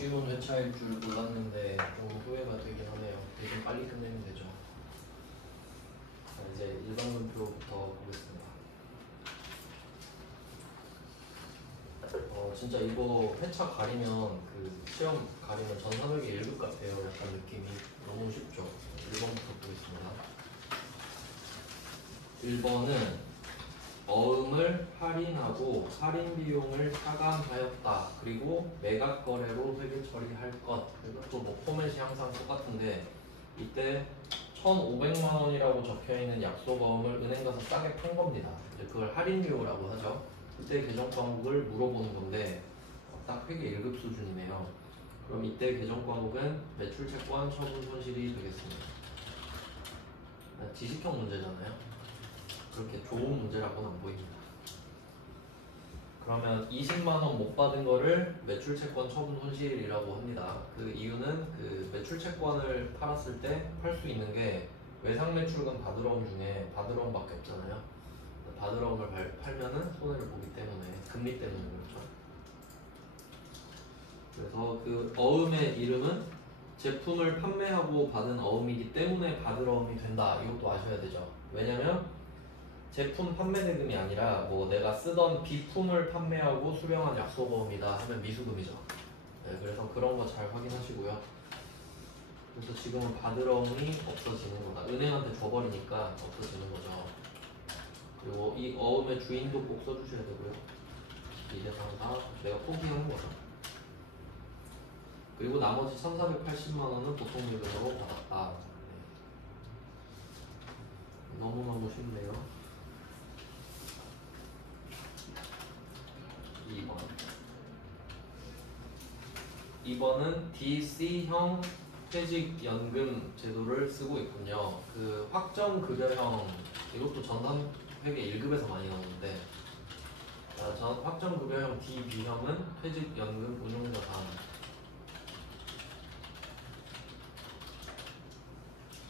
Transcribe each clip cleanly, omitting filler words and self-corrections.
쉬운 회차일 줄 몰랐는데 좀 후회가 되긴 하네요. 대신 빨리 끝내면 되죠. 자, 이제 일반분표부터 보겠습니다. 진짜 이거 회차 가리면 그 시험 가리면 전산회계 1급 같아요. 약간 느낌이 너무 쉽죠. 1번부터 보겠습니다. 1번은 어음을 할인하고 할인 비용을 차감하였다. 그리고 매각 거래로 회계 처리할 것. 이것도 뭐 포맷이 항상 똑같은데 이때 1,500만 원이라고 적혀 있는 약속 어음을 은행 가서 싸게 판 겁니다. 이제 그걸 할인 비용이라고 하죠. 그때 계정 과목을 물어보는 건데 딱 회계 1급 수준이네요. 그럼 이때 계정 과목은 매출 채권 처분 손실이 되겠습니다. 지식형 문제잖아요. 그렇게 좋은 문제라고는 안 보입니다. 그러면 20만 원 못 받은 거를 매출 채권 처분 손실이라고 합니다. 그 이유는 그 매출 채권을 팔았을 때 팔 수 있는 게 외상 매출금 받으러옴 중에 받으러옴밖에 없잖아요. 받으러옴을 팔면은 손해를 보기 때문에 금리 때문에 그렇죠. 그래서 그 어음의 이름은 제품을 판매하고 받은 어음이기 때문에 받으러옴이 된다. 이것도 아셔야 되죠. 왜냐면 제품 판매 대금이 아니라 뭐 내가 쓰던 비품을 판매하고 수령한 약속어음이다 하면 미수금이죠. 네, 그래서 그런 거 잘 확인하시고요. 그래서 지금은 받으러움이 없어지는 거다. 은행한테 줘버리니까 없어지는 거죠. 그리고 이 어음의 주인도 꼭 써주셔야 되고요. 이 대상은 다 내가 포기하는 거죠. 그리고 나머지 1,480만 원은 보통요금으로 받았다. 네. 너무너무 쉽네요. 2번. 2번은 DC형 퇴직연금 제도를 쓰고 있군요. 그 확정급여형, 이것도 전산회계 1급에서 많이 나오는데, 확정급여형 DB형은 퇴직연금 운용자산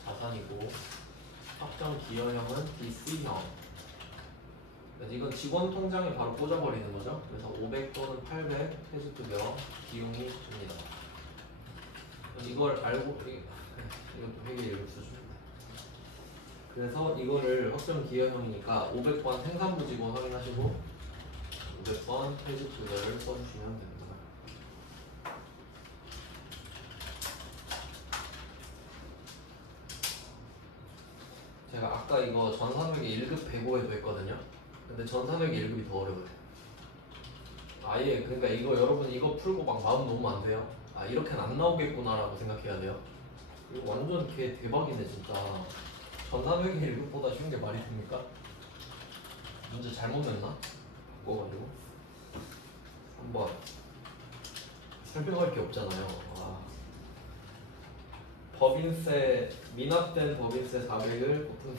자산이고, 확정기여형은 DC형. 이건 직원 통장에 바로 꽂아버리는 거죠. 그래서 500 또는 800 퇴직급여 비용이 듭니다. 이걸 알고 이것도 회계 1급 수준입니다. 그래서 이거를 확정 기여형이니까 500번 생산부 직원 확인하시고 500번 퇴직급여를 써주시면 됩니다. 제가 아까 이거 전산회계 1급 105에도 했거든요. 근데 전산회계 1급이 더 어려워요. 아예 그러니까 이거 여러분 이거 풀고 막 마음 놓으면 안 돼요. 아 이렇게는 안 나오겠구나 라고 생각해야 돼요. 이거 완전 개 대박이네 진짜. 전산회계 1급보다 쉬운 게 말이 됩니까? 문제 잘못 냈나? 바꿔가지고 3번 설명할 게 없잖아요. 법인세 미납된 법인세 400을 보통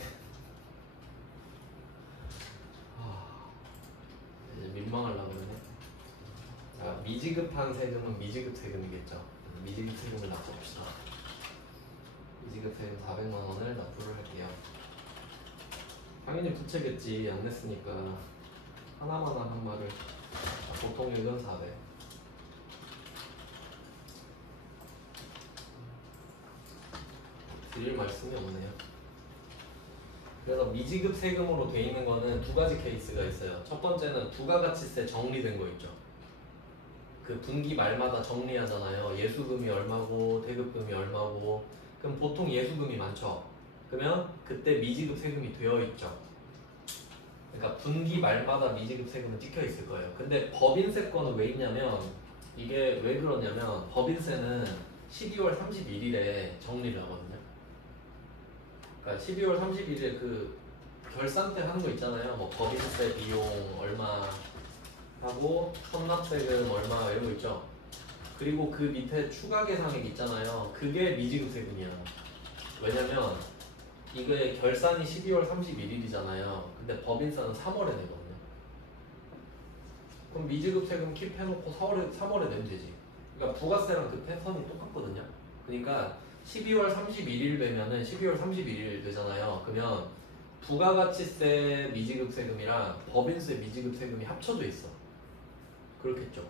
이제 민망하려고 그러네. 미지급한 세금은 미지급 세금이겠죠. 미지급 세금을 납부합시다. 미지급 세금 400만 원을 납부를 할게요. 당연히 부채겠지. 안 냈으니까 하나만 한 말을. 보통액은 400. 드릴 말씀이 없네요. 그래서 미지급 세금으로 돼 있는 거는 두 가지 케이스가 있어요. 첫 번째는 부가가치세 정리된 거 있죠. 그 분기 말마다 정리하잖아요. 예수금이 얼마고 대급금이 얼마고. 그럼 보통 예수금이 많죠. 그러면 그때 미지급 세금이 되어 있죠. 그러니까 분기 말마다 미지급 세금은 찍혀 있을 거예요. 근데 법인세 거는 왜 있냐면 이게 왜 그러냐면 법인세는 12월 31일에 정리를 하거든요. 그러니까 12월 31일에 그 결산 때 하는 거 있잖아요. 뭐 법인세 비용 얼마 하고 선납세금 얼마 이런 거 있죠. 그리고 그 밑에 추가 계상액 있잖아요. 그게 미지급 세금이야. 왜냐면 이게 결산이 12월 31일이잖아요. 근데 법인세는 3월에 내거든요. 그럼 미지급 세금 킵해놓고 3월에 내면 되지. 그러니까 부가세랑 그 패턴이 똑같거든요. 그러니까 12월 31일 되면은 12월 31일 되잖아요. 그러면 부가가치세 미지급 세금이랑 법인세 미지급 세금이 합쳐져 있어. 그렇겠죠.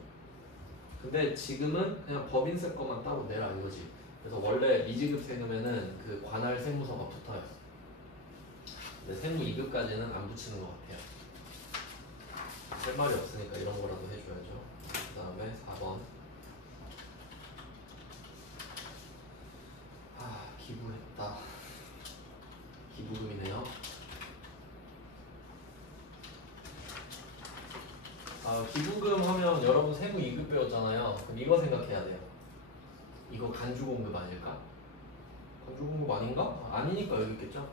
근데 지금은 그냥 법인세 것만 따로 내라 이거지. 그래서 원래 미지급 세금에는 그 관할 세무서가 붙어요. 근데 세무 2급까지는 안 붙이는 것 같아요. 할 말이 없으니까 이런 거라도 해줘야죠. 그 다음에 4번. 기부했다. 기부금이네요. 기부금 하면 여러분 세무 2급 배웠잖아요. 그럼 이거 생각해야 돼요. 이거 간주공급 아닐까? 간주공급 아닌가? 아니니까 여기 있겠죠?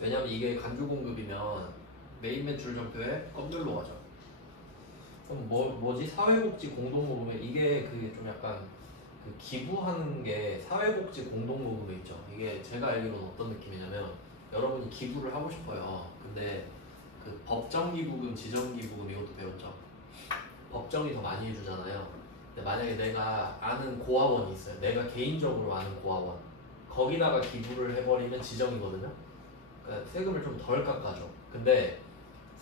왜냐면 이게 간주공급이면 메인 매출 전표에 검들로 가죠. 그럼 뭐지? 사회복지 공동모금에 이게 그 좀 약간 그 기부하는 게 사회복지 공동모금에 있죠. 이게 제가 알기로는 어떤 느낌이냐면 여러분이 기부를 하고 싶어요. 근데 그 법정기부금, 지정기부금 이것도 배웠죠. 법정이 더 많이 해주잖아요. 근데 만약에 내가 아는 고아원이 있어요. 내가 개인적으로 아는 고아원. 거기다가 기부를 해버리면 지정이거든요. 그러니까 세금을 좀 덜 깎아줘. 근데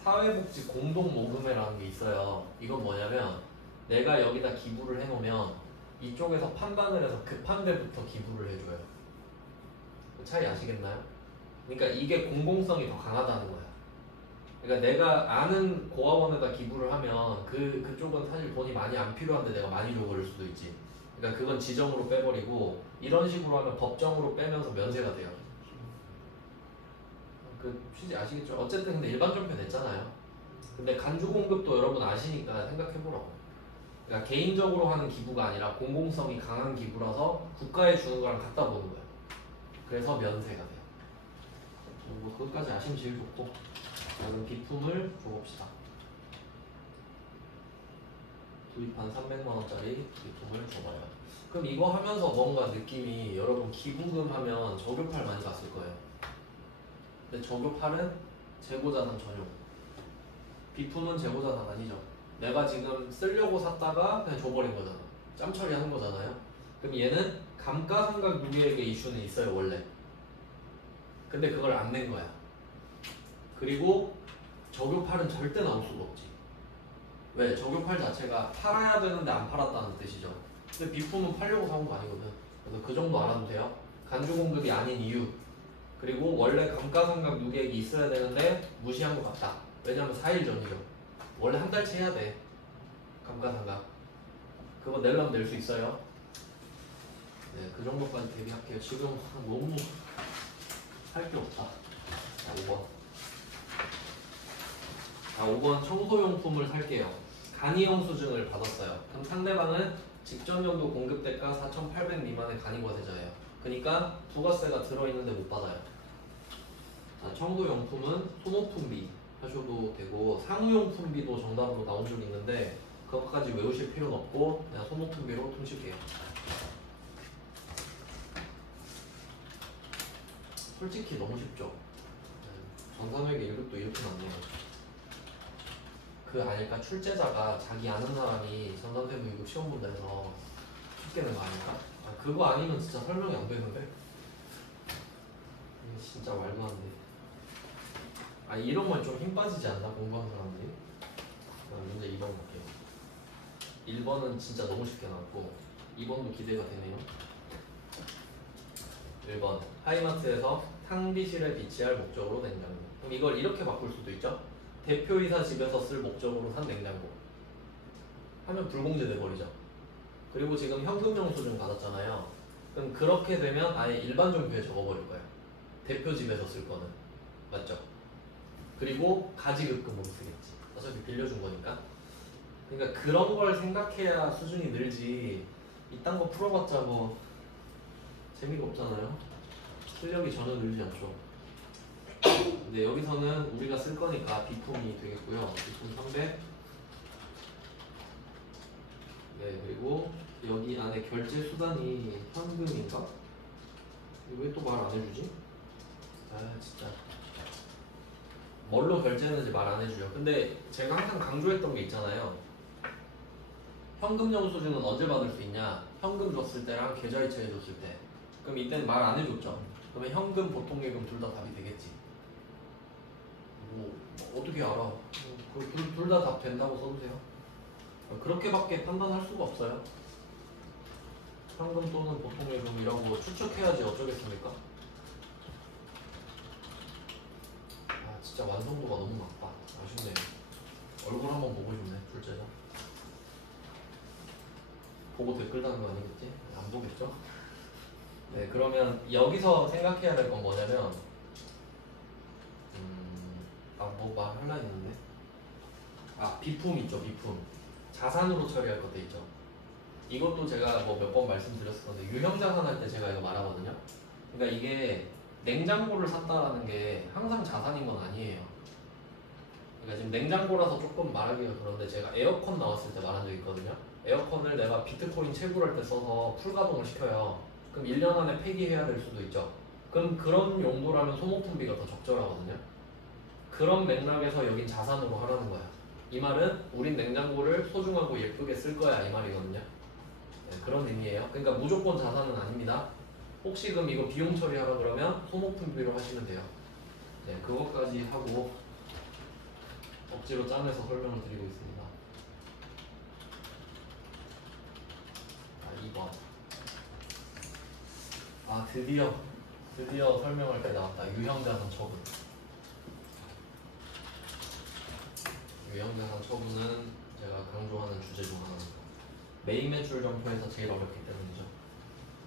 사회복지 공동모금회라는 게 있어요. 이건 뭐냐면 내가 여기다 기부를 해놓으면 이쪽에서 판단을 해서 급한 데부터 기부를 해줘요. 그 차이 아시겠나요? 그러니까 이게 공공성이 더 강하다는 거야. 그러니까 내가 아는 고아원에다 기부를 하면 그쪽은 사실 돈이 많이 안 필요한데 내가 많이 줘 버릴 수도 있지. 그러니까 그건 지정으로 빼버리고 이런 식으로 하면 법정으로 빼면서 면세가 돼요. 그 취지 아시겠죠? 어쨌든 근데 일반 전표 냈잖아요. 근데 간주 공급도 여러분 아시니까 생각해보라고. 그러니까 개인적으로 하는 기부가 아니라 공공성이 강한 기부라서 국가에 주는 거랑 같다 보는 거예요. 그래서 면세가 돼요. 뭐 그것까지 아시면 제일 좋고. 그럼 비품을 줘봅시다. 도입한 300만원짜리 비품을 줘봐요. 그럼 이거 하면서 뭔가 느낌이 여러분 기부금 하면 저교팔 많이 봤을 거예요. 근데 저교팔은 재고자산 전용. 비품은 재고자산 아니죠. 내가 지금 쓰려고 샀다가 그냥 줘버린 거잖아. 짬처리 하는 거잖아요. 그럼 얘는 감가상각 누계액의 이슈는 있어요 원래. 근데 그걸 안 낸 거야. 그리고 저교팔은 절대 나올 수가 없지. 왜? 저교팔 자체가 팔아야 되는데 안 팔았다는 뜻이죠. 근데 비품은 팔려고 사온 거 아니거든. 그래서 그 정도 알아도 돼요. 간주공급이 아닌 이유. 그리고 원래 감가상각 누계액이 있어야 되는데 무시한 것 같다. 왜냐면 4일 전이죠. 원래 한 달치 해야 돼. 감가상각. 그거 내려면 낼 수 있어요. 네, 그 정도까지 대비할게요. 지금 너무 할 게 없다. 자, 5번. 자, 5번 청소용품을 살게요. 간이영수증을 받았어요. 그럼 상대방은 직전 연도 공급대가 4,800 미만의 간이과세자예요. 그러니까 부가세가 들어있는데 못 받아요. 자, 청소용품은 소모품비 하셔도 되고 상호용품비도 정답으로 나온 적이 있는데 그것까지 외우실 필요는 없고 그냥 소모품비로 퉁칠게요. 솔직히 너무 쉽죠? 전산회계 1급도 이렇게 많네요. 그 아닐까? 출제자가 자기 아는 사람이 전산세무 2급 시험 본다 해서 쉽게 낸 거 아닐까? 그거 아니면 진짜 설명이 안 되는데? 이게 진짜 말도 안 돼. 이런 건 좀 힘 빠지지 않나? 공부하는 사람들이? 문제 2번 볼게요. 1번은 진짜 너무 쉽게 나왔고 2번도 기대가 되네요. 1번 하이마트에서 탕비실에 비치할 목적으로 냉장고. 그럼 이걸 이렇게 바꿀 수도 있죠? 대표이사 집에서 쓸 목적으로 산 냉장고 하면 불공제 돼버리죠. 그리고 지금 현금영수증 받았잖아요. 그럼 그렇게 되면 아예 일반 종표에 적어버릴 거예요. 대표 집에서 쓸 거는. 맞죠? 그리고 가지급금으로 쓰겠지. 어차피 빌려준 거니까. 그러니까 그런 걸 생각해야 수준이 늘지 이딴 거 풀어봤자 뭐 재미가 없잖아요. 실력이 전혀 늘지 않죠. 근데 여기서는 우리가 쓸 거니까 비품이 되겠고요. 비품 300. 네, 그리고 여기 안에 결제 수단이 현금인가? 왜 또 말 안 해주지? 진짜 뭘로 결제했는지 말 안 해줘요. 근데 제가 항상 강조했던 게 있잖아요. 현금 영수증은 언제 받을 수 있냐? 현금 줬을 때랑 계좌이체해 줬을 때. 그럼 이때는 말 안 해줬죠. 그러면 현금, 보통예금 둘 다 답이 되겠지. 뭐 어떻게 알아? 둘 다 답 된다고 써주세요. 그렇게밖에 판단할 수가 없어요. 현금 또는 보통예금이라고 추측해야지 어쩌겠습니까? 아 진짜 완성도가 너무 낮다. 아쉽네요. 얼굴 한번 보고 싶네 둘째자. 보고 댓글 다는 거 아니겠지? 안 보겠죠? 네, 그러면 여기서 생각해야 될 건 뭐냐면 뭐 말하려 했는데 비품 있죠. 비품 자산으로 처리할 것도 있죠. 이것도 제가 뭐 몇 번 말씀드렸을 건데 유형자산 할 때 제가 이거 말하거든요. 그러니까 이게 냉장고를 샀다라는 게 항상 자산인 건 아니에요. 그러니까 지금 냉장고라서 조금 말하기가 그런데 제가 에어컨 나왔을 때 말한 적 있거든요. 에어컨을 내가 비트코인 채굴할 때 써서 풀가동을 시켜요. 그럼 1년 안에 폐기해야 될 수도 있죠. 그럼 그런 용도라면 소모품비가 더 적절하거든요. 그런 맥락에서 여긴 자산으로 하라는 거야. 이 말은 우린 냉장고를 소중하고 예쁘게 쓸 거야 이 말이거든요. 네, 그런 의미예요. 그러니까 무조건 자산은 아닙니다. 혹시 그럼 이거 비용 처리하라 그러면 소모품비로 하시면 돼요. 네, 그것까지 하고 억지로 짜내서 설명을 드리고 있습니다. 2번. 드디어 설명할 때 나왔다. 유형자산 처분. 유형자산 처분은 제가 강조하는 주제 중 하나입니다. 메인 매출 점표에서 제일 어렵기 때문이죠.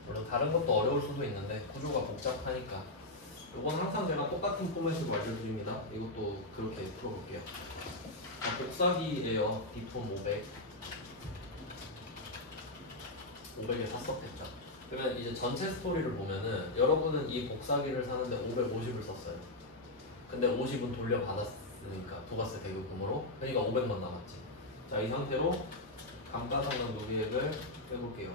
물론 다른 것도 어려울 수도 있는데 구조가 복잡하니까. 이건 항상 제가 똑같은 포맷으로 알려드립니다. 이것도 그렇게 풀어볼게요. 복사기예요. 비품 500. 500에 샀었겠죠. 그러면 이제 전체 스토리를 보면은 여러분은 이 복사기를 사는데 550을 썼어요. 근데 50은 돌려받았으니까 부가세 대금으로. 그러니까 500만 남았지. 자, 이 상태로 감가상각 누계액을 해볼게요.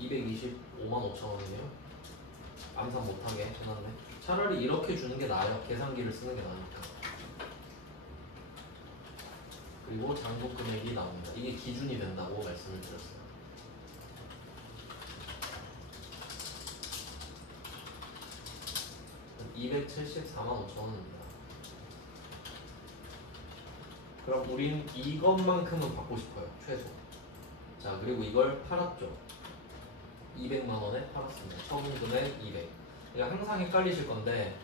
225만 5천 원이네요. 암산 못하게 해놨네. 차라리 이렇게 주는 게 나아요. 계산기를 쓰는 게 나으니까. 그리고 장부 금액이 나옵니다. 이게 기준이 된다고 말씀을 드렸어요. 274만 5천 원입니다. 그럼 우린 이것만큼은 받고 싶어요. 최소. 자, 그리고 이걸 팔았죠. 200만 원에 팔았습니다. 처분 금액 200. 그러니까 항상 헷갈리실 건데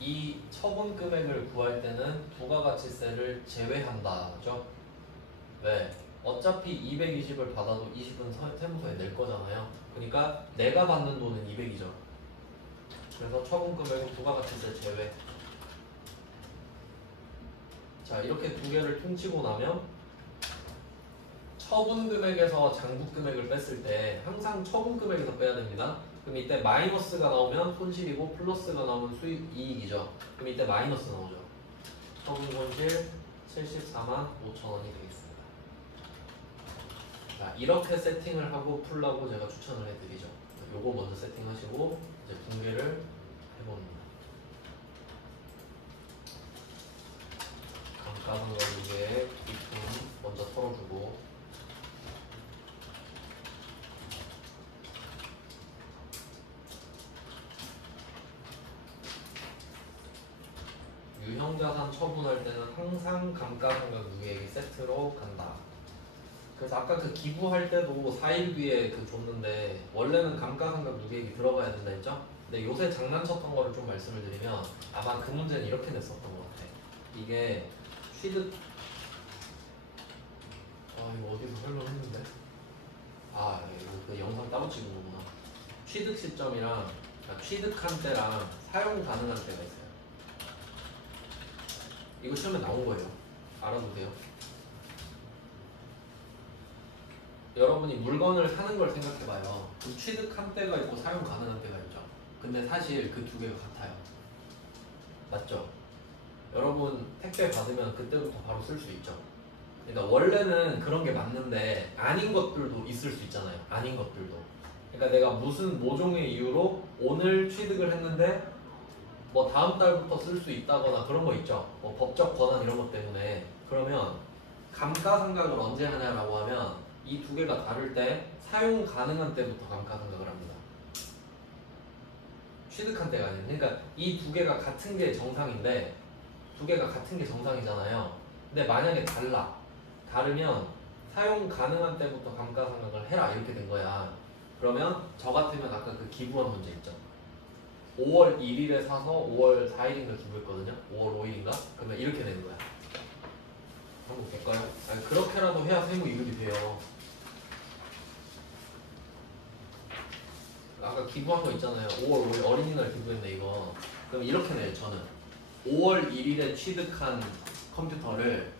이 처분 금액을 구할 때는 부가가치세를 제외한다죠. 왜? 어차피 220을 받아도 20은 세무서에 낼 거잖아요. 그러니까 내가 받는 돈은 200이죠. 그래서 처분 금액은 부가가치세 제외. 자, 이렇게 두 개를 퉁치고 나면 처분 금액에서 장부 금액을 뺐을 때 항상 처분 금액에서 빼야 됩니다. 그럼 이때 마이너스가 나오면 손실이고 플러스가 나오면 수익 이익이죠. 그럼 이때 마이너스 나오죠. 처분 손실 74만 5천 원이 되겠습니다. 자, 이렇게 세팅을 하고 풀라고 제가 추천을 해드리죠. 요거 먼저 세팅하시고 이제 분계를 해봅니다. 감가상각의 비품 먼저 털어주고 유형자산 처분할 때는 항상 감가상각 누계액이 세트로 간다. 그래서 아까 그 기부할 때도 4일 뒤에 그 줬는데 원래는 감가상각 누계액이 들어가야 된다 했죠? 근데 요새 장난쳤던 거를 좀 말씀을 드리면 아마 그 문제는 이렇게 냈었던 것 같아. 이게 취득 이거 어디서 설명했는데? 이거 그 영상 따로 찍은 거구나. 취득 시점이랑 그러니까 취득한 때랑 사용 가능한 때가 있어요. 이거 시험에 나온 거예요. 알아도 돼요. 여러분이 물건을 사는 걸 생각해봐요. 그 취득한 때가 있고 사용 가능한 때가 있죠. 근데 사실 그 두 개가 같아요. 맞죠? 여러분 택배 받으면 그때부터 바로 쓸 수 있죠. 그러니까 원래는 그런 게 맞는데 아닌 것들도 있을 수 있잖아요. 아닌 것들도. 그러니까 내가 무슨 모종의 이유로 오늘 취득을 했는데 뭐 다음 달부터 쓸 수 있다거나 그런 거 있죠. 뭐 법적 권한 이런 것 때문에. 그러면 감가상각을 언제 하냐라고 하면 이 두 개가 다를 때 사용 가능한 때부터 감가상각을 합니다. 취득한 때가 아니에요. 그러니까 이 두 개가 같은 게 정상인데 두 개가 같은 게 정상이잖아요. 근데 만약에 달라. 다르면 사용 가능한 때부터 감가상각을 해라 이렇게 된 거야. 그러면 저 같으면 아까 그 기부한 문제 있죠. 5월 1일에 사서 5월 4일인가 기부했거든요. 5월 5일인가? 그러면 이렇게 되는 거야. 한번 볼까요? 아니, 그렇게라도 해야 세무 이급이 돼요. 아까 기부한 거 있잖아요. 5월 5일 어린이날 기부했네 이거. 그럼 이렇게 내요 저는. 5월 1일에 취득한 컴퓨터를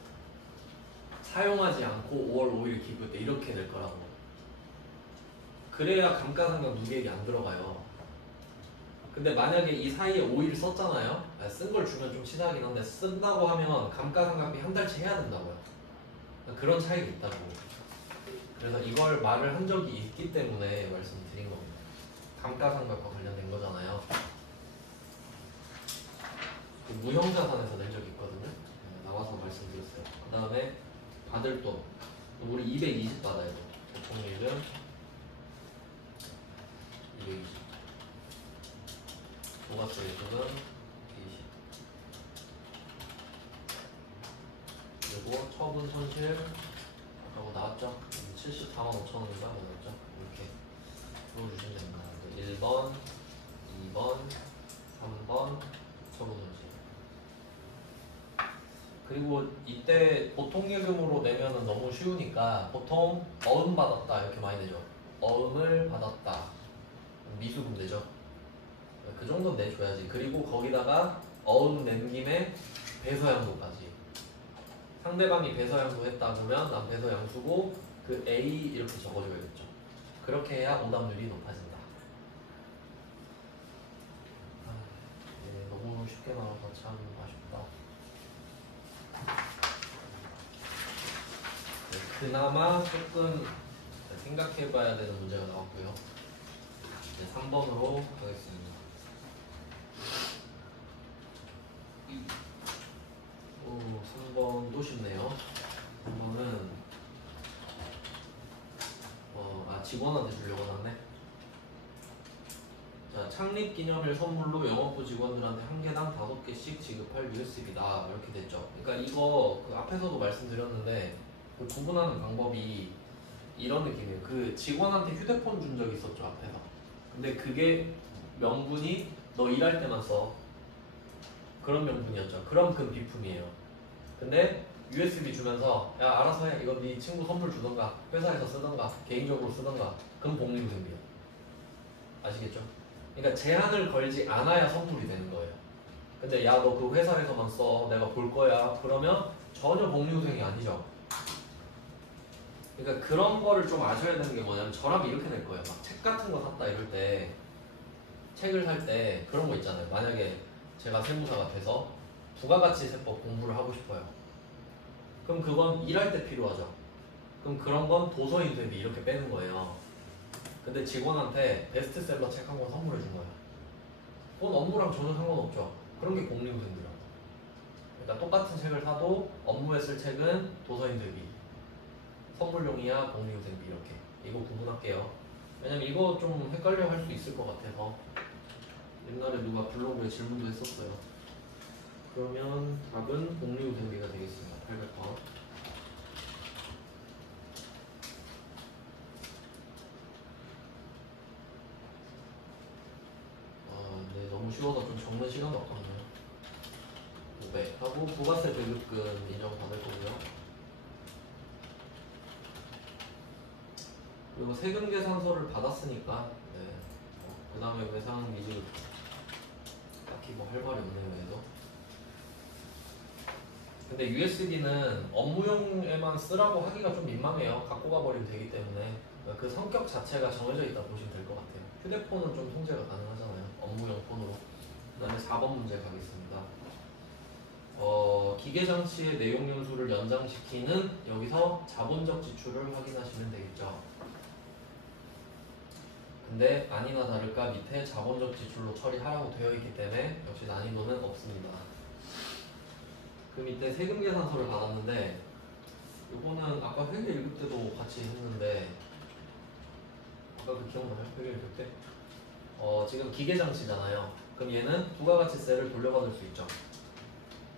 사용하지 않고 5월 5일 기부했대 이렇게 될 거라고. 그래야 감가상각 누계액이 안 들어가요. 근데 만약에 이 사이에 5일 썼잖아요. 쓴 걸 주면 좀 치사하긴 한데 쓴다고 하면 감가상각비 한 달치 해야 된다고요. 그런 차이가 있다고. 그래서 이걸 말을 한 적이 있기 때문에 말씀드린 겁니다. 감가상각과 관련된 거잖아요. 무형자산에서 낸 적이 있거든요. 나와서 말씀드렸어요. 그 다음에 받을 돈 우리 220 받아야 돼. 보통일은 220 부가세 예금은 20 그리고 처분 손실 라고 나왔죠? 74만 5천 원인가 나왔죠? 이렇게 풀어주시면 됩니다. 1번, 2번, 3번 처분 손실. 그리고 이때 보통예금으로 내면은 너무 쉬우니까 보통 어음 받았다 이렇게 많이 내죠. 어음을 받았다 미수금 되죠. 그 정도는 내줘야지. 그리고 거기다가 어음 낸 김에 배서양도까지. 상대방이 배서양도 했다 그러면 난 배서양수고 그 A 이렇게 적어줘야겠죠. 그렇게 해야 오답률이 높아진다. 네, 너무 쉽게 나와서 참 아쉽다. 네, 그나마 조금 생각해봐야 되는 문제가 나왔고요. 네, 3번으로 가겠습니다. 3번도 쉽네요. 3번은 직원한테 주려고 하네. 자, 창립기념일 선물로 영업부 직원들한테 한 개당 5개씩 지급할 USB다 이렇게 됐죠. 그러니까 이거 그 앞에서도 말씀드렸는데 그 구분하는 방법이 이런 느낌이에요. 그 직원한테 휴대폰 준 적이 있었죠 앞에서. 근데 그게 명분이 너 일할 때만 써. 그런 명분이었죠. 그럼 그건 비품이에요. 근데 USB 주면서 야 알아서 해. 이거 네 친구 선물 주던가 회사에서 쓰던가 개인적으로 쓰던가 그건 복리후생비야. 아시겠죠? 그러니까 제한을 걸지 않아야 선물이 되는 거예요. 근데 야 너 그 회사에서만 써. 내가 볼 거야. 그러면 전혀 복리후생이 아니죠. 그러니까 그런 거를 좀 아셔야 되는 게 뭐냐면 저라면 이렇게 낼 거예요. 막 책 같은 거 샀다 이럴 때 책을 살 때 그런 거 있잖아요. 만약에 제가 세무사가 돼서 부가가치세법 공부를 하고 싶어요. 그럼 그건 일할 때 필요하죠. 그럼 그런 건 도서인 대비 이렇게 빼는 거예요. 근데 직원한테 베스트셀러 책 한 권 선물해 준 거예요. 그건 업무랑 전혀 상관없죠. 그런 게 복리후생비라고. 그러니까 똑같은 책을 사도 업무에 쓸 책은 도서인 대비, 선물용이야 복리후생비 이렇게. 이거 구분할게요. 왜냐면 이거 좀 헷갈려 할 수 있을 것 같아서. 옛날에 누가 블로그에 질문도 했었어요. 그러면 답은 복리후생비가 되겠습니다. 800번. 네, 너무 쉬워서 좀 적는 시간도 없거든요. 500 하고 부가세 배급금 인정받을 거고요. 그리고 세금 계산서를 받았으니까 네. 그 다음에 외상 미지급 딱히 뭐 할 말이 없네요. 얘도. 근데 USB는 업무용에만 쓰라고 하기가 좀 민망해요. 갖고 가버리면 되기 때문에 그 성격 자체가 정해져 있다 보시면 될 것 같아요. 휴대폰은 좀 통제가 가능하잖아요. 업무용 폰으로. 그 다음에 4번 문제 가겠습니다. 기계장치의 내용 연수를 연장시키는 여기서 자본적 지출을 확인하시면 되겠죠. 근데 아니나 다를까 밑에 자본적 지출로 처리하라고 되어 있기 때문에 역시 난이도는 없습니다. 그 밑에 세금 계산서를 받았는데 이거는 아까 회계 1급 때도 같이 했는데 아까 그 기억나요? 회계 1급 때? 지금 기계장치잖아요. 그럼 얘는 부가가치세를 돌려받을 수 있죠.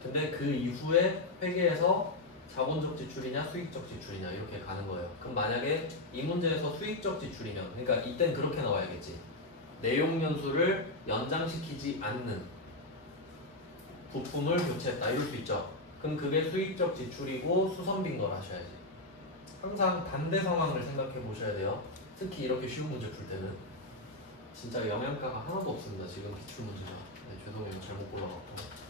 근데 그 이후에 회계에서 자본적 지출이냐 수익적 지출이냐 이렇게 가는 거예요. 그럼 만약에 이 문제에서 수익적 지출이면 그러니까 이땐 그렇게 나와야겠지. 내용 연수를 연장시키지 않는 부품을 교체했다 이럴 수 있죠. 그럼 그게 수익적 지출이고 수선빈 걸 하셔야지. 항상 반대 상황을 생각해 보셔야 돼요. 특히 이렇게 쉬운 문제 풀 때는 진짜 영양가가 하나도 없습니다. 지금 기출 문제가. 네, 죄송해요. 잘못 골라갖고.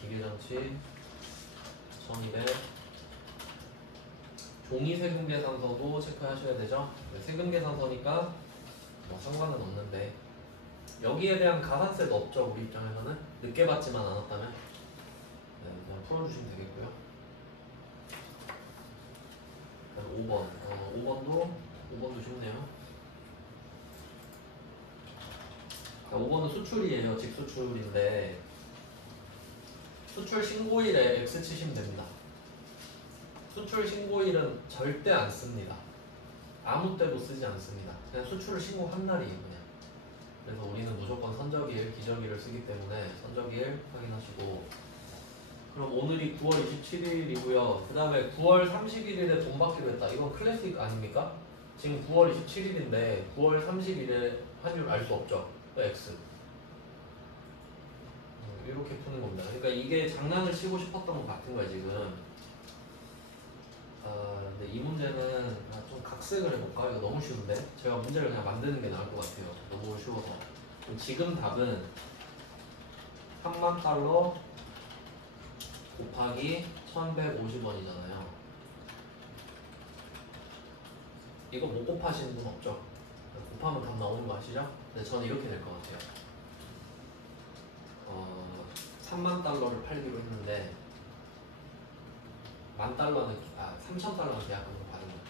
기계장치 1200 종이 세금 계산서도 체크하셔야 되죠. 네, 세금 계산서니까 뭐 상관은 없는데 여기에 대한 가산세도 없죠. 우리 입장에서는 늦게 받지만 않았다면 네, 그냥 풀어주시면 되겠고요. 5번 5번도 쉽네요. 5번은 수출이에요. 직수출인데 수출 신고일에 X 치시면 됩니다. 수출 신고일은 절대 안 씁니다. 아무 때도 쓰지 않습니다. 그냥 수출을 신고한 날이에요. 그냥. 그래서 우리는 무조건 선적일, 기적일을 쓰기 때문에 선적일 확인하시고 그럼 오늘이 9월 27일이고요. 그 다음에 9월 31일에 돈 받기로 했다. 이건 클래식 아닙니까? 지금 9월 27일인데 9월 30일에 환율 알 수 없죠. X 이렇게 푸는 겁니다. 그러니까 이게 장난을 치고 싶었던 것 같은 거야 지금. 근데 이 문제는 좀 각색을 해볼까? 이거 너무 쉬운데? 제가 문제를 그냥 만드는 게 나을 것 같아요. 너무 쉬워서. 그럼 지금 답은 3만 달러 곱하기 1150원이잖아요. 이거 못 곱하시는 분 없죠? 곱하면 답 나오는 거 아시죠? 근데 저는 이렇게 될 것 같아요. 3만 달러를 팔기로 했는데 10,000달러는 3,000달러는 계약금으로 받은 거죠.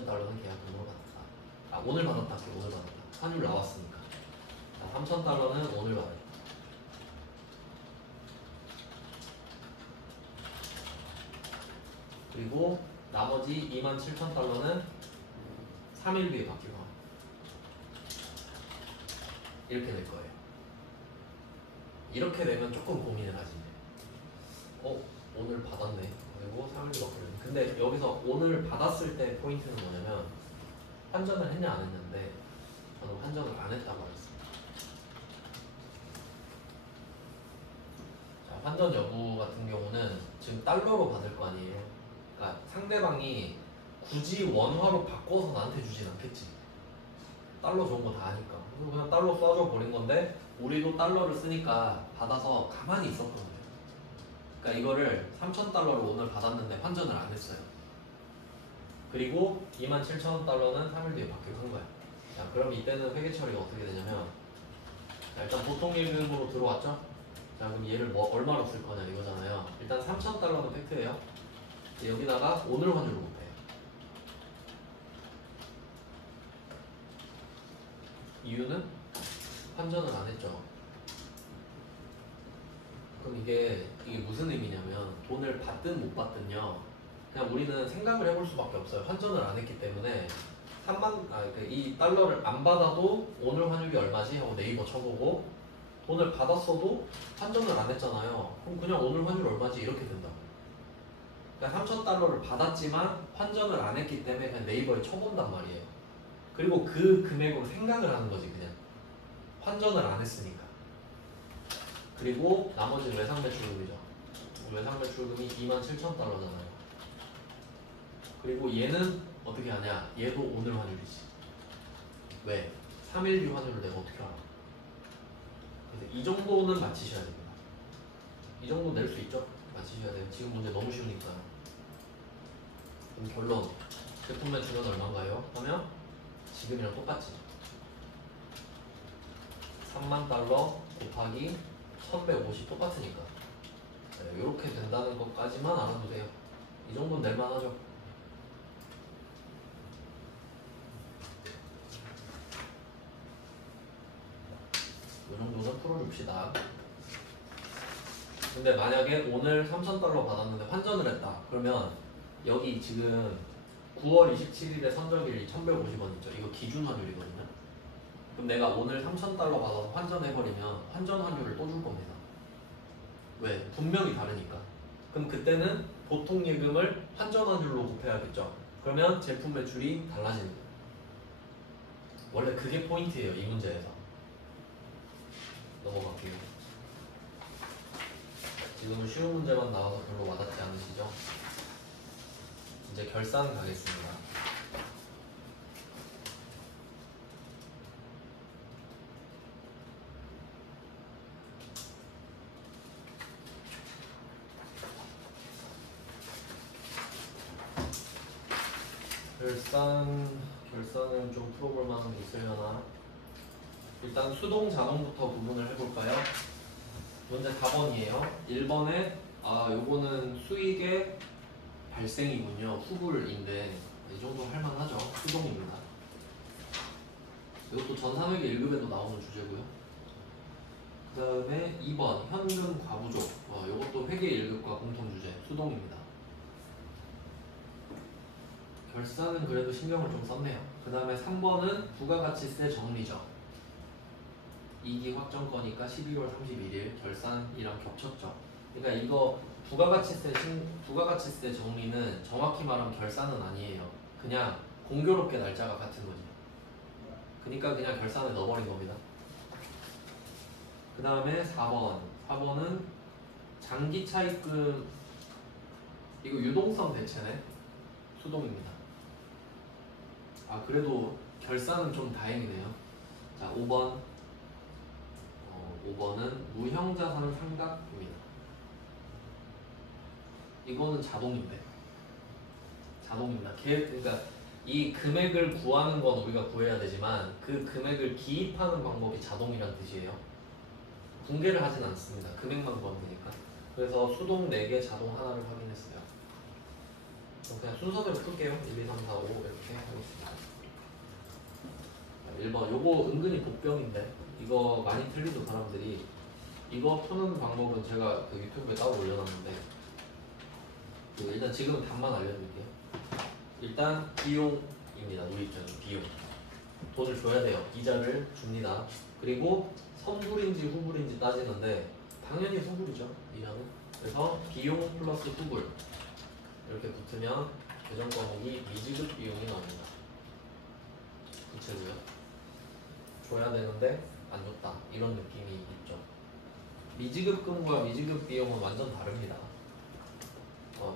3,000달러는 계약금으로 받았다. 오늘 받았다. 오늘 받았다. 환율 나왔으니까. 3,000달러는 오늘 받아요. 그리고 나머지 27,000달러는 3일 뒤에 바뀌고 이렇게 될 거예요. 이렇게 되면 조금 고민을 하지. 오늘 받았네. 그리고 3일 뒤에 바뀌었네. 근데 여기서 오늘 받았을 때 포인트는 뭐냐면 환전을 했냐 안 했는데 저는 환전을 안 했다고 하겠습니다. 자, 환전 여부 같은 경우는 지금 달러로 받을 거 아니에요. 그러니까 상대방이 굳이 원화로 바꿔서 나한테 주진 않겠지. 달러 좋은 거 다 아니까. 그래서 그냥 달러 쏴줘 버린 건데 우리도 달러를 쓰니까 받아서 가만히 있었던 거예요. 그러니까 이거를 3,000달러를 오늘 받았는데 환전을 안 했어요. 그리고 27,000달러는 3일 뒤에 바뀌고 한 거야. 자, 그럼 이때는 회계 처리가 어떻게 되냐면 자, 일단 보통 예금으로 들어왔죠? 자, 그럼 얘를 얼마로 쓸 거냐 이거잖아요. 일단 3,000달러는 팩트예요. 여기다가 오늘 환율로 곱해요. 이유는 환전을 안 했죠. 그럼 이게 무슨 의미냐면 돈을 받든 못 받든요. 그냥 우리는 생각을 해볼 수밖에 없어요. 환전을 안 했기 때문에 이 달러를 안 받아도 오늘 환율이 얼마지? 하고 네이버 쳐보고 돈을 받았어도 환전을 안 했잖아요. 그럼 그냥 오늘 환율 얼마지? 이렇게 된다고. 그러니까 3,000달러를 받았지만 환전을 안 했기 때문에 그냥 네이버에 쳐본단 말이에요. 그리고 그 금액으로 생각을 하는 거지 그냥. 환전을 안 했으니까. 그리고 나머지는 외상 매출금이죠. 외상 매출금이 27,000달러잖아요. 그리고 얘는 어떻게 하냐? 얘도 오늘 환율이지. 왜? 3일 뒤 환율을 내가 어떻게 알아? 그래서 이 정도는 맞히셔야 됩니다. 이 정도 낼 수 있죠? 맞히셔야 돼요. 지금 문제 너무 쉬우니까. 그럼 결론. 제품 매출은 얼마인가요? 하면 지금이랑 똑같지. 3만 달러 곱하기 1150 똑같으니까. 네, 이렇게 된다는 것까지만 알아도 돼요. 이 정도는 낼만하죠. 이 정도는 풀어줍시다. 근데 만약에 오늘 3,000달러 받았는데 환전을 했다. 그러면 여기 지금 9월 27일에 선적일이 1,150원 있죠. 이거 기준 환율이거든요. 그럼 내가 오늘 3,000달러 받아서 환전해버리면 환전 환율을 또 줄 겁니다. 왜? 분명히 다르니까. 그럼 그때는 보통 예금을 환전환율로 곱해야겠죠. 그러면 제품 매출이 달라지는 거예요. 원래 그게 포인트예요, 이 문제에서. 넘어갈게요. 지금은 쉬운 문제만 나와서 별로 와닿지 않으시죠? 이제 결산 가겠습니다. 결산을 좀 풀어볼 만한 게 있으려나? 일단 수동 자동부터 구분을 해볼까요? 문제 4번이에요. 1번에 요거는 수익의 발생이군요. 후불인데 이 정도 할만하죠. 수동입니다. 이것도 전3회계 1급에도 나오는 주제고요. 그 다음에 2번 현금 과부족. 이것도 회계 1급과 공통 주제 수동입니다. 결산은 그래도 신경을 좀 썼네요. 그 다음에 3번은 부가가치세 정리죠. 이기 확정거니까 12월 31일 결산이랑 겹쳤죠. 그러니까 이거 부가가치세 정리는 정확히 말하면 결산은 아니에요. 그냥 공교롭게 날짜가 같은 거지. 그러니까 그냥 결산에 넣어버린 겁니다. 그 다음에 4번은 장기 차입금. 이거 유동성 대체네. 수동입니다. 그래도 결산은 좀 다행이네요. 자, 5번은 무형자산 상각입니다. 이거는 자동입니다. 그러니까 이 금액을 구하는 건 우리가 구해야 되지만 그 금액을 기입하는 방법이 자동이란 뜻이에요. 분개를 하진 않습니다. 금액만 구하면 되니까. 그래서 수동 4개, 자동 하나를 확인했어요. 그럼 그냥 순서대로 풀게요. 1, 2, 3, 4, 5 이렇게 하겠습니다. 1번 요거 은근히 복병인데 이거 많이 틀리죠 사람들이. 이거 푸는 방법은 제가 그 유튜브에 따로 올려놨는데 일단 지금은 답만 알려드릴게요. 일단 비용입니다. 누입자는 비용. 돈을 줘야 돼요. 이자를 줍니다. 그리고 선불인지 후불인지 따지는데 당연히 후불이죠. 이자는. 그래서 비용 플러스 후불 이렇게 붙으면 계정 과목이 미지급 비용이 나옵니다. 부채고요. 줘야 되는데 안 줬다. 이런 느낌이 있죠. 미지급금과 미지급 비용은 완전 다릅니다.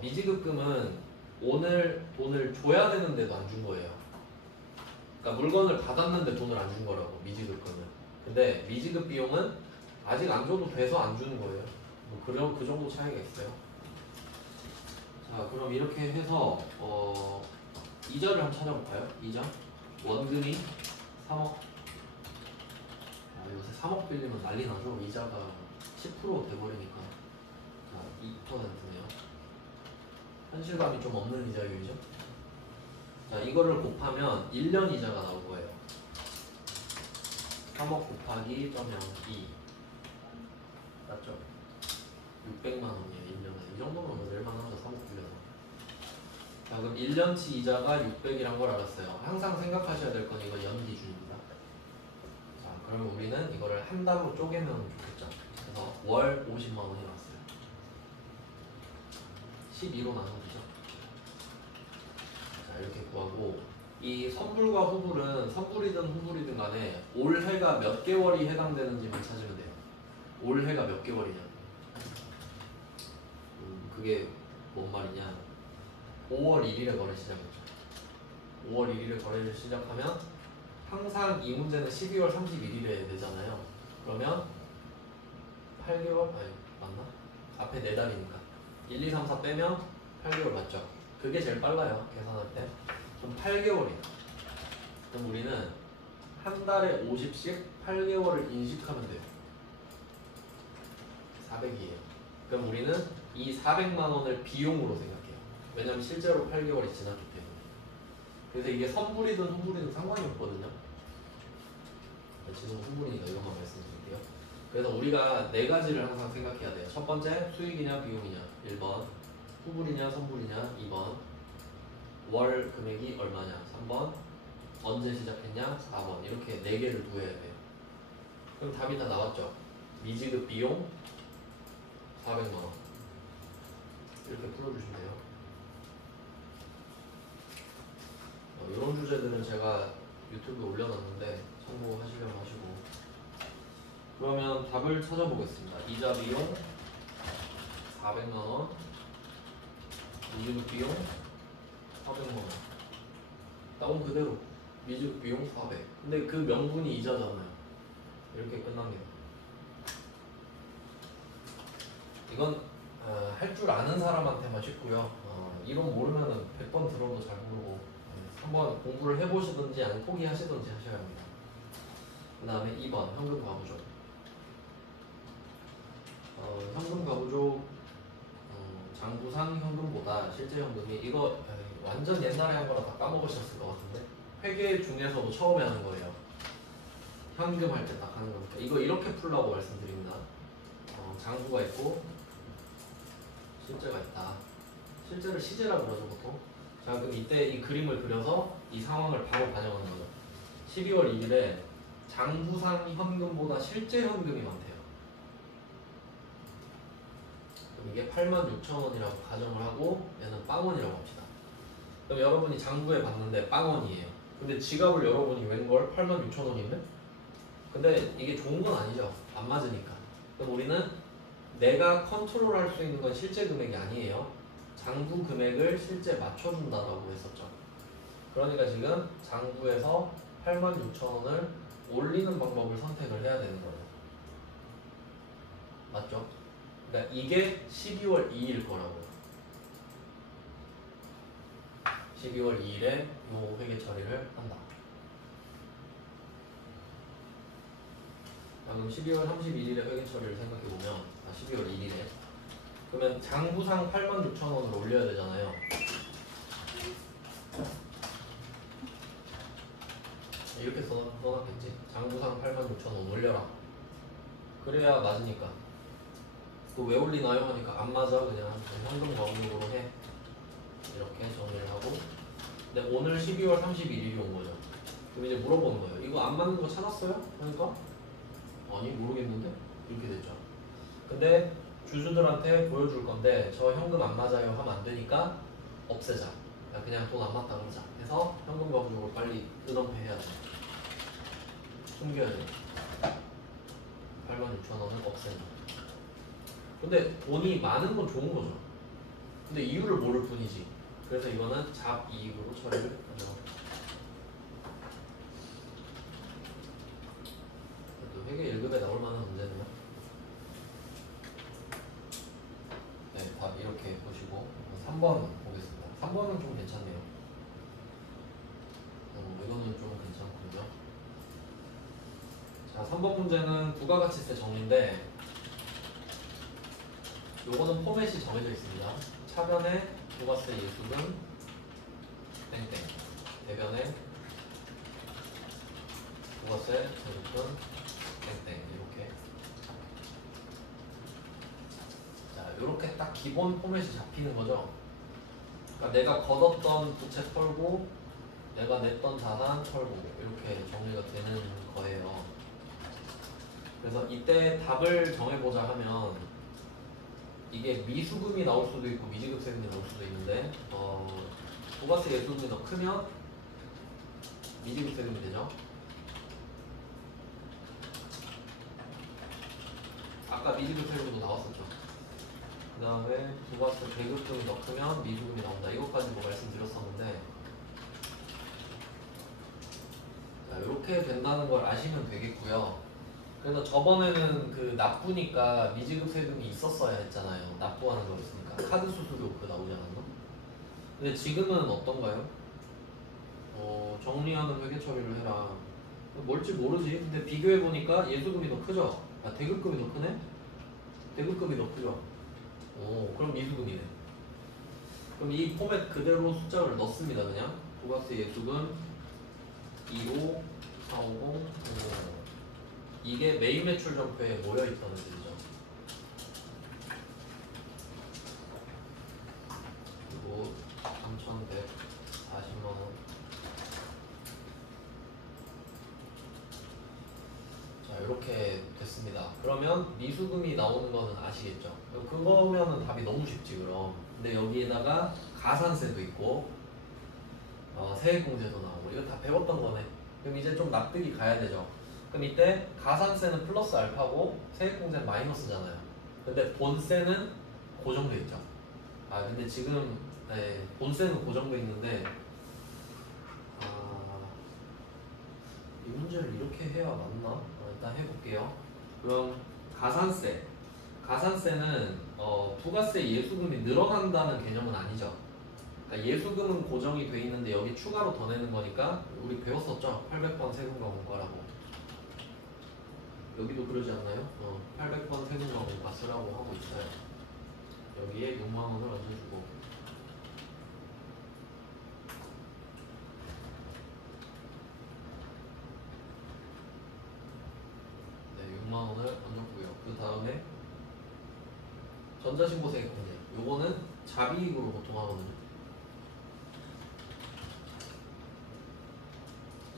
미지급금은 오늘 돈을 줘야 되는데도 안 준 거예요. 그러니까 물건을 받았는데 돈을 안 준 거라고, 미지급금은. 근데 미지급 비용은 아직 안 줘도 돼서 안 주는 거예요. 그 정도 차이가 있어요. 자, 그럼 이렇게 해서 이자를 한번 찾아볼까요? 이자. 원금이 3억. 요새 3억 빌리면 난리 나죠. 이자가 10% 돼버리니까. 자, 2%네요. 현실감이 좀 없는 이자율이죠. 자, 이거를 곱하면 1년 이자가 나올 거예요. 3억 곱하기 0.02 맞죠? 600만 원이에요. 1년에. 이 정도면 낼만하죠. 3억 빌려서. 자, 그럼 1년치 이자가 600이란 걸 알았어요. 항상 생각하셔야 될 건 이거 연기준입니다. 자, 그러면 우리는 이거를 한 달로 쪼개면 좋겠죠. 그래서 월 50만 원이 나왔어요. 12로 나눠주죠. 자, 이렇게 구하고 이 선불과 후불은 선불이든 후불이든 간에 올해가 몇 개월이 해당되는지만 찾으면 돼요. 올해가 몇 개월이냐. 그게 뭔 말이냐. 5월 1일에 거래 시작했죠. 5월 1일에 거래를 시작하면 항상 이 문제는 12월 31일에 내잖아요. 그러면 8개월? 아니 맞나? 앞에 4달이니까 1, 2, 3, 4 빼면 8개월 맞죠? 그게 제일 빨라요. 계산할 때. 그럼 8개월이다. 그럼 우리는 한 달에 50씩 8개월을 인식하면 돼요. 400이에요. 그럼 우리는 이 400만 원을 비용으로 생각해요. 왜냐면 실제로 8개월이 지났기 때문에. 그래서 이게 선불이든 후불이든 상관이 없거든요. 지금 후불이니까 이것만 말씀드릴게요. 그래서 우리가 4가지를 항상 생각해야 돼요. 첫 번째, 수익이냐 비용이냐. 1번. 후불이냐 선불이냐. 2번. 월 금액이 얼마냐. 3번. 언제 시작했냐. 4번. 이렇게 4개를 구해야 돼요. 그럼 답이 다 나왔죠. 미지급 비용, 400만 원. 이렇게 풀어주시면 돼요. 이런 주제들은 제가 유튜브에 올려놨는데 참고하시려고 하시고. 그러면 답을 찾아보겠습니다. 이자 비용 400만 원, 미지급 비용 400만 원. 나온 그대로 미지급 비용 400. 근데 그 명분이 이자잖아요. 이렇게 끝납니다. 이건 할 줄 아는 사람한테만 쉽고요. 이론 모르면은 100번 들어도 잘 모르고 한번 공부를 해보시든지 아니면 포기하시든지 하셔야 합니다. 그 다음에 2번 현금 가부족. 현금 가부족 장부상 현금보다 실제 현금이 이거 완전 옛날에 한 거라 다 까먹으셨을 것 같은데 회계 중에서도 처음에 하는 거예요. 현금 할 때 딱 하는 거니까 이거 이렇게 풀라고 말씀드립니다. 장부가 있고 실제가 있다. 실제를 시제라고 그러죠 보통. 자 그럼 이때 이 그림을 그려서 이 상황을 바로 반영하는 거죠. 12월 1일에 장부상 현금보다 실제 현금이 많대요. 그럼 이게 86,000원이라고 가정을 하고 얘는 빵원이라고 합시다. 그럼 여러분이 장부에 봤는데 빵원이에요. 근데 지갑을 여러분이 웬걸 86,000원인데? 근데 이게 좋은 건 아니죠. 안 맞으니까. 그럼 우리는 내가 컨트롤할 수 있는 건 실제 금액이 아니에요. 장부 금액을 실제 맞춰준다라고 했었죠. 그러니까 지금 장부에서 86,000원을 올리는 방법을 선택을 해야 되는 거예요. 맞죠? 그러니까 이게 12월 2일 거라고요. 12월 2일에 요 회계 처리를 한다. 그럼 12월 31일에 회계 처리를 생각해보면 12월 1일에 그러면 장부상 86,000원으로 올려야 되잖아요. 이렇게 써놨겠지. 장부상 86,000원 올려라. 그래야 맞으니까. 그거 왜 올리나요? 하니까 안 맞아. 그냥 현금 가부족으로 해. 이렇게 정리를 하고. 근데 오늘 12월 31일이 온 거죠. 그럼 이제 물어보는 거예요. 이거 안 맞는 거 찾았어요? 그러니까 아니 모르겠는데? 이렇게 됐죠. 근데 주주들한테 보여줄 건데 저 현금 안 맞아요 하면 안 되니까 없애자. 그냥 돈 안 맞다 그러자. 해서 현금 가부족을 빨리 은엄폐해야 돼. 숨겨야 돼. 86,000원을 없애자. 근데 돈이 많은 건 좋은 거죠. 근데 이유를 모를 뿐이지. 그래서 이거는 잡이익으로 처리를 하죠. 그래도 회계 1급에 나올 만한 문제네요. 네, 다 이렇게 보시고 3번 보겠습니다. 3번은 좀 괜찮네요. 이거는 좀 괜찮군요. 자, 3번 문제는 부가가치세 정리인데 요거는 포맷이 정해져 있습니다. 차변에 부가세 예수금 땡땡, 대변에 부가세 제조금 땡땡 이렇게. 자, 요렇게 딱 기본 포맷이 잡히는 거죠. 그러니까 내가 걷었던 부채 털고 내가 냈던 자산 털고 이렇게 정리가 되는 거예요. 그래서 이때 답을 정해보자 하면 이게 미수금이 나올 수도 있고 미지급 세금이 나올 수도 있는데 부가세 예수금이 더 크면 미지급 세금이 되죠. 아까 미지급 세금도 나왔었죠. 그 다음에 부가세 배급금이 더 크면 미수금이 나온다. 이것까지도 말씀드렸었는데 자, 이렇게 된다는 걸 아시면 되겠고요. 그래서 저번에는 그 납부니까 미지급 세금이 있었어야 했잖아요. 납부하는 거였으니까. 카드 수수료 그거 나오지 않았나? 근데 지금은 어떤가요? 정리하는 회계 처리를 해라. 뭘지 모르지. 근데 비교해보니까 예수금이 더 크죠? 대급금이 더 크네? 대급금이 더 크죠? 그럼 미수금이네. 그럼 이 포맷 그대로 숫자를 넣습니다. 그냥 부가세 예수금 25, 450, 550. 이게 매입 매출 점표에 모여있다는 뜻이죠. 그리고 3,140만원. 자, 이렇게 됐습니다. 그러면 미수금이 나오는 거는 아시겠죠? 그거면은 답이 너무 쉽지 그럼. 근데 여기에다가 가산세도 있고 세액공제도 나오고 이거 다 배웠던 거네. 그럼 이제 좀 납득이 가야 되죠. 그럼 이때 가산세는 플러스 알파고 세액공제는 마이너스잖아요. 근데 본세는 고정돼 있죠. 아 근데 지금 본세는 고정돼 있는데 이 문제를 이렇게 해야 맞나? 일단 해볼게요. 그럼 가산세는 부가세 예수금이 늘어난다는 개념은 아니죠. 그러니까 예수금은 고정이 돼 있는데 여기 추가로 더 내는 거니까 우리 배웠었죠? 800번 세금과 공과라고. 여기도 그러지 않나요? 800번 세금과 공과 쓰라고 하고 있어요. 여기에 6만 원을 얹어주고. 네, 6만 원을 얹었고요. 그 다음에 전자신고세액 공제. 요거는 자비익으로 보통 하거든요.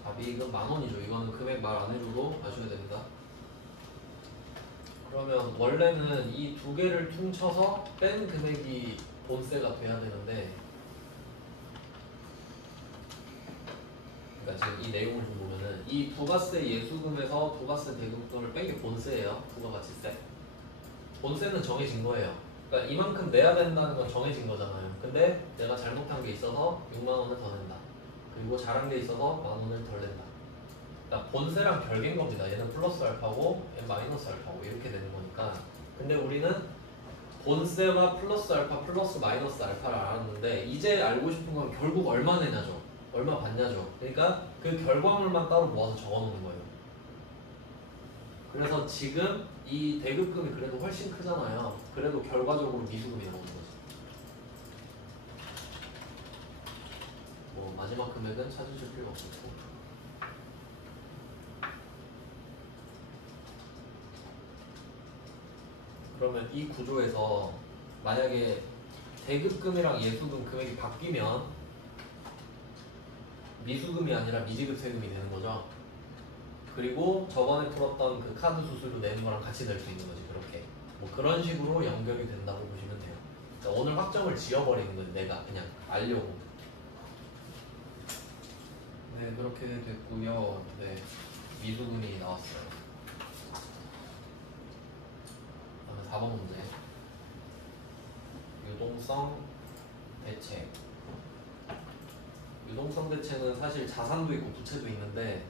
자비익은 10,000원이죠. 이거는 금액 말 안 해줘도 아셔야 됩니다. 그러면 원래는 이 두 개를 퉁쳐서 뺀 금액이 본세가 돼야 되는데, 그러니까 지금 이 내용을 좀 보면은 이 부가세 예수금에서 부가세 대금금을 뺀 게 본세예요. 부가가치세. 본세는 정해진 거예요. 그러니까 이만큼 내야 된다는 건 정해진 거잖아요. 근데 내가 잘못한 게 있어서 6만 원을 더 낸다. 그리고 잘한 게 있어서 10,000원을 덜 낸다. 그러니까 본세랑 별개인 겁니다. 얘는 플러스 알파고 얘는 마이너스 알파고 이렇게 되는 거니까. 근데 우리는 본세와 플러스 알파 플러스 마이너스 알파를 알았는데 이제 알고 싶은 건 결국 얼마 내냐죠. 얼마 받냐죠. 그러니까 그 결과물만 따로 모아서 적어놓는 거예요. 그래서 지금 이 대급금이 그래도 훨씬 크잖아요. 그래도 결과적으로 미수금이 나오는 거죠. 뭐 마지막 금액은 찾으실 필요 없었고. 그러면 이 구조에서 만약에 대급금이랑 예수금 금액이 바뀌면 미수금이 아니라 미지급 세금이 되는 거죠. 그리고 저번에 풀었던 그 카드 수수료 내는 거랑 같이 낼 수 있는 거지. 그렇게 뭐 그런 식으로 연결이 된다고 보시면 돼요. 그러니까 오늘 확정을 지어버리는 거예요. 내가 그냥 알려고. 네, 그렇게 됐고요. 네, 미수금이 나왔어요. 그다음에 4번 문제. 유동성 대책. 유동성 대책은 사실 자산도 있고 부채도 있는데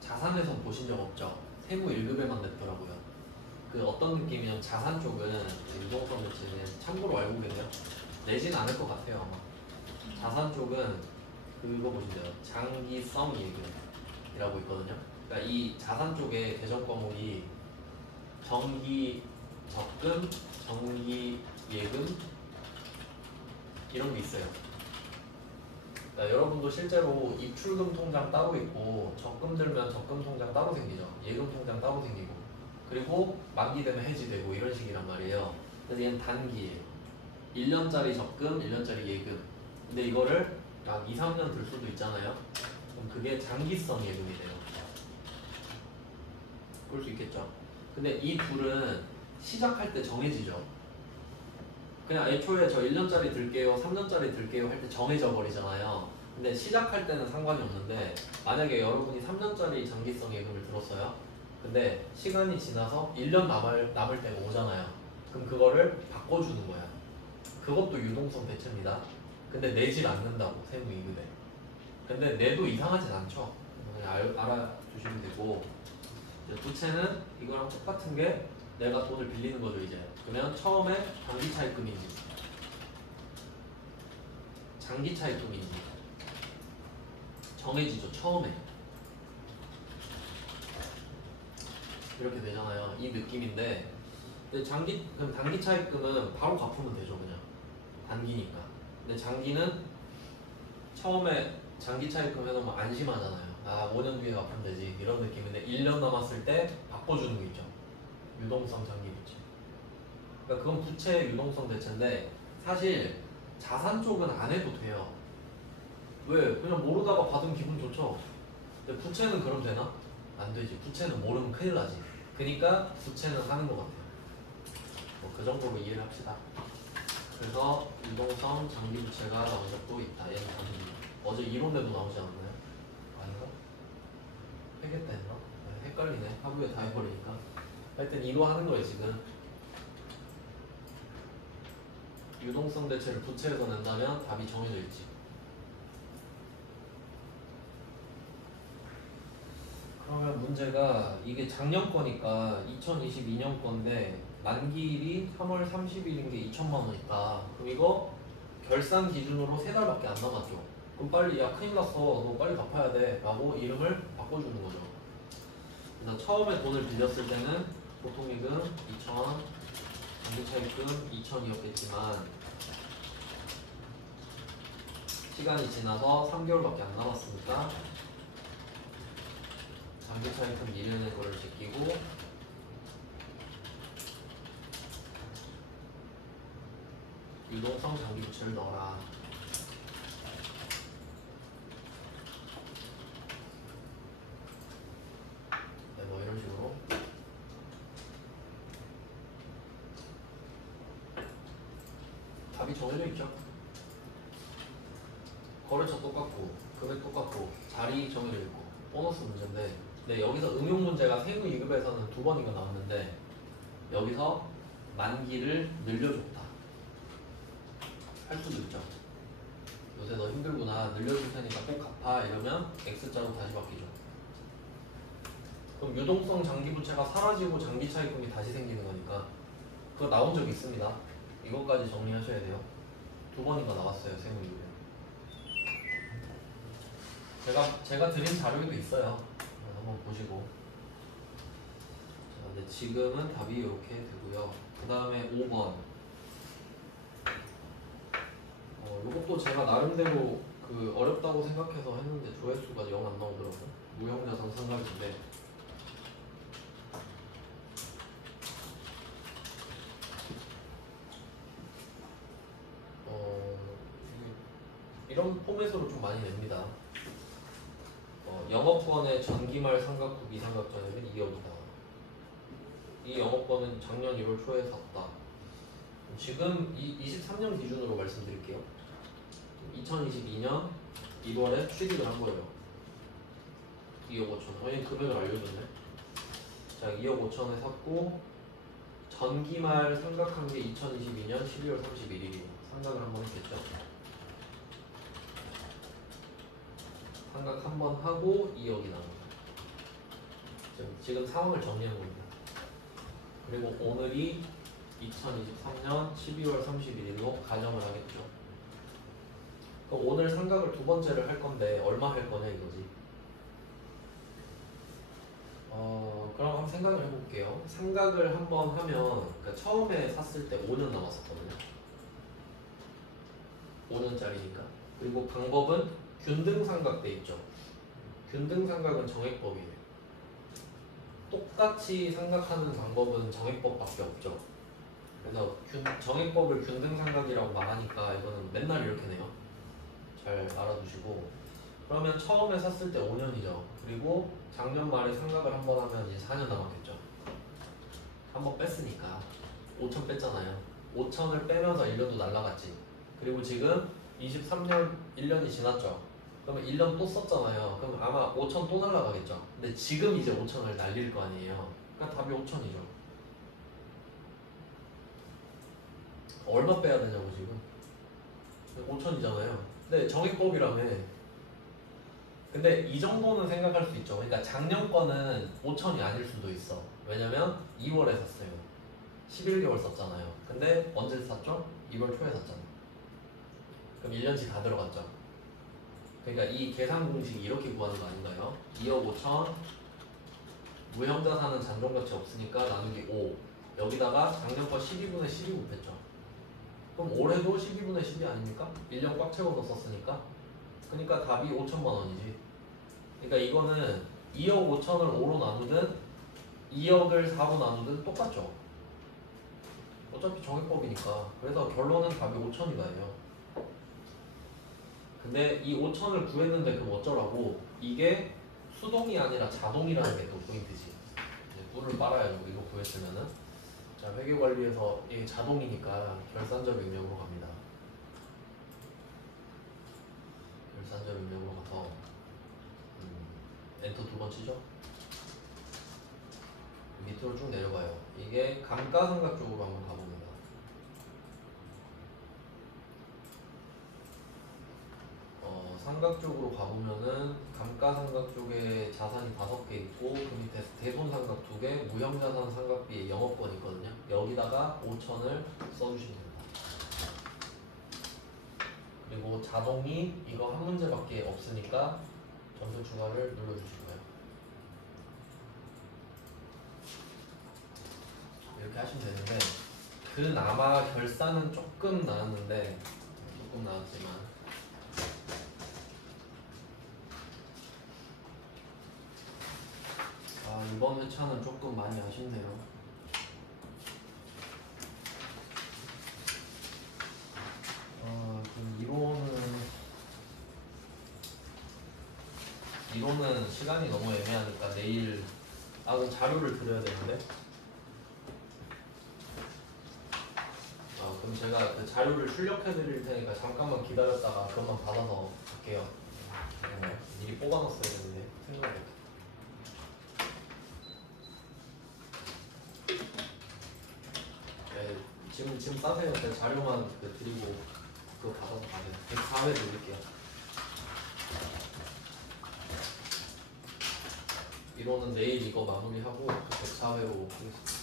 자산에선 보신 적 없죠. 세무 1급에만 냈더라고요. 그 어떤 느낌이냐면 자산 쪽은 유동성 대책은 참고로 알고 계세요? 내진 않을 것 같아요 아마. 자산 쪽은 그거 보시죠. 장기성 예금이라고 있거든요. 그러니까 이 자산 쪽에 계정 과목이 정기 적금, 정기 예금 이런 게 있어요. 그러니까 여러분도 실제로 입출금 통장 따로 있고 적금 들면 적금 통장 따로 생기죠. 예금 통장 따로 생기고 그리고 만기 되면 해지되고 이런 식이란 말이에요. 그래서 얘는 단기예요. 1년짜리 적금, 1년짜리 예금. 근데 이거를 약 2, 3년 들 수도 있잖아요. 그럼 그게 장기성 예금이 돼요. 그럴 수 있겠죠. 근데 이 둘은 시작할 때 정해지죠. 그냥 애초에 저 1년짜리 들게요, 3년짜리 들게요 할 때 정해져 버리잖아요. 근데 시작할 때는 상관이 없는데 만약에 여러분이 3년짜리 장기성 예금을 들었어요. 근데 시간이 지나서 1년 남을 때가 오잖아요. 그럼 그거를 바꿔주는 거야. 그것도 유동성 대체입니다. 근데 내질 않는다고 세무 2급에. 근데 내도 이상하진 않죠. 그냥 알아두시면 되고. 이제 부채는 이거랑 똑같은 게 내가 돈을 빌리는 거죠 이제. 그러면 처음에 단기 차입금인지 장기 차입금인지 정해지죠. 처음에 이렇게 되잖아요. 이 느낌인데 근데 그럼 단기 차입금은 바로 갚으면 되죠. 그냥 단기니까. 근데 장기는 처음에 장기 차입금 해놓으면 안심하잖아요. 아 5년 뒤에 갚으면 되지 이런 느낌인데 1년 남았을 때 바꿔주는 거 있죠. 유동성 장기 대체. 그러니까 그건 부채 유동성 대체인데 사실 자산 쪽은 안 해도 돼요. 왜? 그냥 모르다가 받으면 기분 좋죠. 근데 부채는 그럼 되나? 안 되지. 부채는 모르면 큰일 나지. 그러니까 부채는 하는 것 같아요. 뭐 그 정도로 이해를 합시다. 그래서 유동성 장기부채가 나온 적도 있다. 얘는 단순히 어제 이론에도 나오지 않았나요? 아닌가? 회계 때 했나? 네, 헷갈리네. 하루에 다 해버리니까. 하여튼 이로 하는 거예요 지금. 유동성 대체를 부채에서 낸다면 답이 정해져 있지. 그러면 문제가 이게 작년 거니까 2022년 건데 만기일이 3월 30일인 게 2천만 원 있다. 그럼 이거 결산 기준으로 3달밖에 안 남았죠. 그럼 빨리 야 큰일 났어. 너 빨리 갚아야 돼. 라고 이름을 바꿔주는 거죠. 그래서 처음에 돈을 빌렸을 때는 보통이금 2천, 장기차입금 2천이었겠지만 시간이 지나서 3개월밖에 안 남았으니까 장기차입금 미련의 거를 제끼고 유동성 장기부채를 넣어라. 네, 뭐 이런 식으로. 답이 정해져 있죠. 거래처 똑같고 금액 똑같고 자리 정해져 있고 보너스 문제인데, 네, 여기서 응용 문제가 세무 2급에서는 2번인가 나왔는데 여기서 만기를 늘려줬다 할 수도 있죠. 요새 너 힘들구나 늘려줄 테니까 꼭 갚아 이러면 X자로 다시 바뀌죠. 그럼 유동성 장기부채가 사라지고 장기차입금이 다시 생기는 거니까 그거 나온 적이 있습니다. 이것까지 정리하셔야 돼요. 2번인가 나왔어요 세무 2급에. 제가 드린 자료에도 있어요. 한번 보시고. 자, 근데 지금은 답이 이렇게 되고요. 그 다음에 5번. 이것도 제가 나름대로 그 어렵다고 생각해서 했는데 조회수가 영 안 나오더라고요. 무형자산 상각인데. 이런 포맷으로 좀 많이 냅니다. 영업권의 전기말 삼각 후 미삼각 전액은 2억이다. 이 영업권은 작년 1월 초에 샀다. 지금 23년 기준으로 말씀드릴게요. 2022년 1월에 취득을 한 거예요. 2억 5천. 아니 금액을 알려줬네. 자, 2억 5천에 샀고 전기말 삼각한 게 2022년 12월 31일이에요. 삼각을 한번 했겠죠. 삼각 한 번 하고 2억이 나옵니다. 지금 상황을 정리한 겁니다. 그리고 오늘이 2023년 12월 31일로 가정을 하겠죠. 그럼 오늘 삼각을 두 번째를 할 건데 얼마 할 거냐 이거지. 그럼 한번 생각을 해볼게요. 삼각을 한번 하면 그러니까 처음에 샀을 때 5년 남았었거든요. 5년짜리니까. 그리고 방법은 균등삼각 돼 있죠. 균등삼각은 정액법이에요. 똑같이 삼각하는 방법은 정액법밖에 없죠. 그래서 정액법을 균등삼각이라고 말하니까 이거는 맨날 이렇게 내요. 잘 알아두시고. 그러면 처음에 샀을 때 5년이죠. 그리고 작년 말에 삼각을 한 번 하면 이제 4년 남았겠죠. 한 번 뺐으니까 5천 뺐잖아요. 5천을 빼면서 1년도 날라갔지. 그리고 지금 23년 1년이 지났죠. 그러면 1년 또 썼잖아요. 그럼 아마 5천 또 날라가겠죠. 근데 지금 이제 5천을 날릴 거 아니에요. 그러니까 답이 5천이죠. 얼마 빼야 되냐고 지금. 5천이잖아요. 근데 정액법이라며. 근데 이 정도는 생각할 수 있죠. 그러니까 작년 거는 5천이 아닐 수도 있어. 왜냐면 2월에 샀어요. 11개월 썼잖아요. 근데 언제 샀죠? 2월 초에 샀잖아. 그럼 1년치 다 들어갔죠. 그러니까 이 계산 공식이 이렇게 구하는 거 아닌가요? 2억 5천 무형자산은 잔존가치 없으니까 나누기 5 여기다가 작년 거 12분의 12 곱했죠. 그럼 올해도 12분의 12 아닙니까? 1년 꽉 채워서 썼으니까. 그러니까 답이 5천만 원이지. 그러니까 이거는 2억 5천을 5로 나누든 2억을 4로 나누든 똑같죠. 어차피 정액법이니까. 그래서 결론은 답이 5천이다예요. 근데 이 5천을 구했는데 그럼 어쩌라고? 이게 수동이 아니라 자동이라는 게 또 포인트지. 이제 뿔을 빨아야죠. 이거 구했으면은. 자, 회계관리에서 이게 자동이니까 결산적 능력으로 갑니다. 결산적 능력으로 가서 엔터 2번 치죠? 밑으로 쭉 내려가요. 이게 감가상각 쪽으로 한번 가봅니다. 삼각 쪽으로 가보면은 감가상각 쪽에 자산이 5개 있고 그 밑에 대손상각 2개, 무형자산 상각비에 영업권 있거든요. 여기다가 5천을 써주시면 됩니다. 그리고 자동이 이거 한 문제밖에 없으니까 점수 추가를 눌러주실 거예요. 이렇게 하시면 되는데 그나마 결산은 조금 나왔는데 조금 나왔지만 이번 회차는 조금 많이 아쉽네요. 그럼 이론은 시간이 너무 애매하니까 내일 그럼 자료를 드려야 되는데 그럼 제가 그 자료를 출력해 드릴 테니까 잠깐만 기다렸다가 그것만 받아서 갈게요. 미리 뽑아놨어야 되는데 생각해. 지금 싸세요. 제가 자료만 드리고 그거 받아서 가세요. 104회 드릴게요. 이론은 내일 이거 마무리하고 104회로 하겠습니다.